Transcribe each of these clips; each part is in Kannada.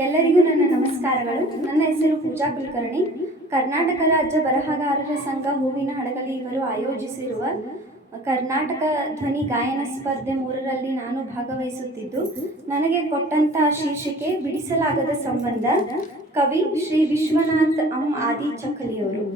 ಎಲ್ಲರಿಗೂ ನನ್ನ ನಮಸ್ಕಾರಗಳು. ನನ್ನ ಹೆಸರು ಪೂಜಾ ಕುಲಕರ್ಣಿ. ಕರ್ನಾಟಕ ರಾಜ್ಯ ಬರಹಗಾರರ ಸಂಘ ಹೂವಿನ ಹಡಗಲಿ ಇವರು ಆಯೋಜಿಸಿರುವ ಕರ್ನಾಟಕ ಧ್ವನಿ ಗಾಯನ ಸ್ಪರ್ಧೆ ಮೂರರಲ್ಲಿ ನಾನು ಭಾಗವಹಿಸುತ್ತಿದ್ದು, ನನಗೆ ಕೊಟ್ಟಂತಹ ಶೀರ್ಷಿಕೆ ಬಿಡಿಸಲಾಗದ ಸಂಬಂಧ ಕವಿ ಶ್ರೀ ವಿಶ್ವನಾಥ್ ಅಂ. ಆದಿ ಚಕ್ಕಲಿಯವರು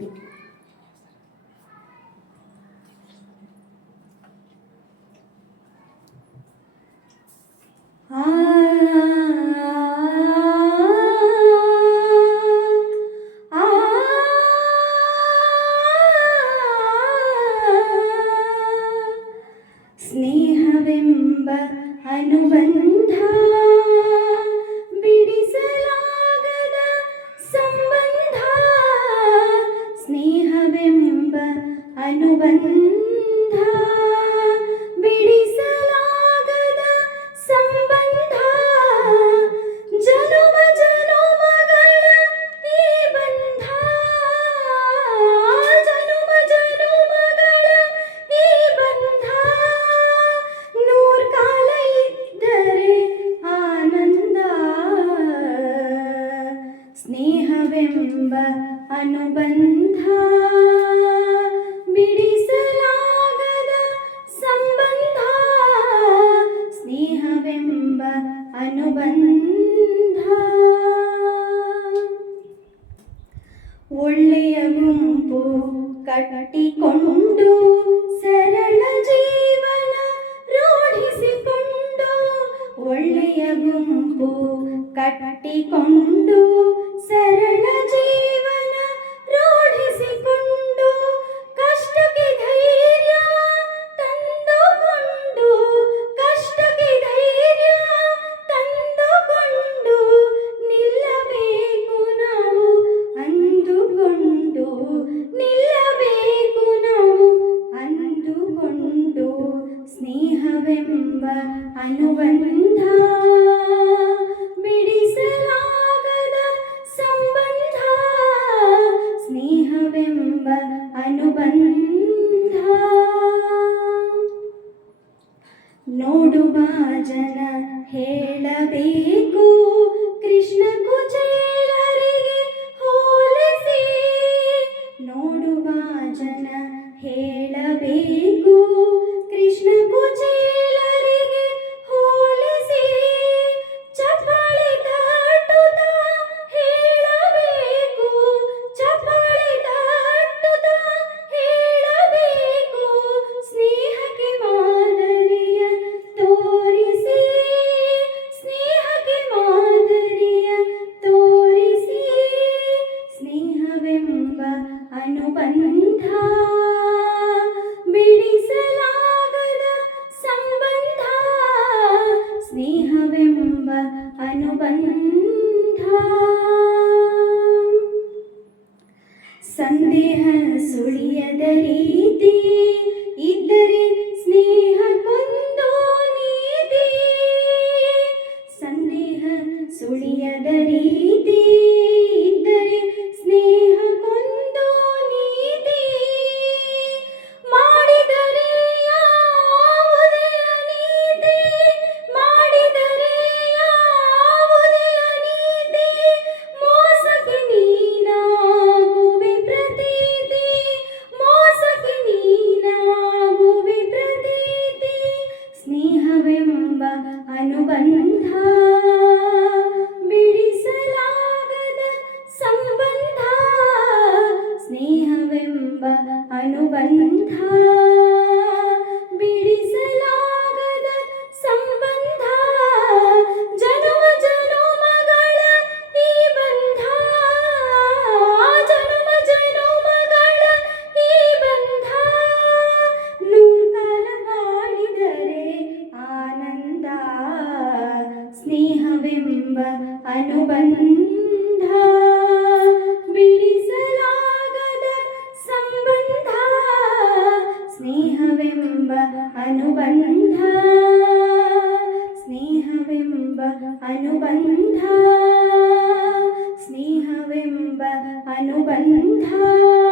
ಅನುಬಂಧ ಬಿಡಿಸಲಾಗದ ಸಂಬಂಧ. ಜನುಮ ಜನುಮಗಳ ಈ ಬಂಧ ಜನುಮ ಜನುಮಗಳ ಈ ಬಂಧ ನೂರ್ ಕಾಲ ಇದ್ದರೆ ಆನಂದ. ಸ್ನೇಹವೆಂಬ ಅನುಬಂಧ. ಅನುಬಂಧ ಒಳ್ಳೆಯ ಗುಂಪು ಕಟ್ಟಿಕೊಂಡು ಸರಳ ಜೀವನ ರೂಢಿಸಿಕೊಂಡು ಒಳ್ಳೆಯ ಗುಂಪು ಕಟ್ಟಿಕೊಂಡು ಸರಳ ಜೀವನ ಅನುಬಂಧ ಬಿಡಿಸಲಾಗದ ಸಂಬಂಧ ಸ್ನೇಹವೆಂಬ ಅನುಬಂಧ. ನೋಡುವ ಜನ ಹೇಳಬೇಕು ಅನುಬಂಧ ಬಿಡಿಸಲಾಗದ ಸಂಬಂಧ ಸ್ನೇಹವೆಂಬ ಅನುಬಂಧ. ಸಂದೇಹ ಸುಳಿಯದ ರೀತಿ ಇದ್ದರೆ ಅನುಬಂಧ ಬಿಡಿಸಲಾಗದ ಸಂಬಂಧ ಸ್ನೇಹವೆಂಬ ಅನುಬಂಧ ಸ್ನೇಹವೆಂಬ ಅನುಬಂಧ ಬಿಡಿಸಲಾಗದ ಸಂಬಂಧ ಸ್ನೇಹವೆಂಬ ಅನುಬಂಧ ಸ್ನೇಹವೆಂಬ ಅನುಬಂಧ ಸ್ನೇಹವೆಂಬ ಅನುಬಂಧ.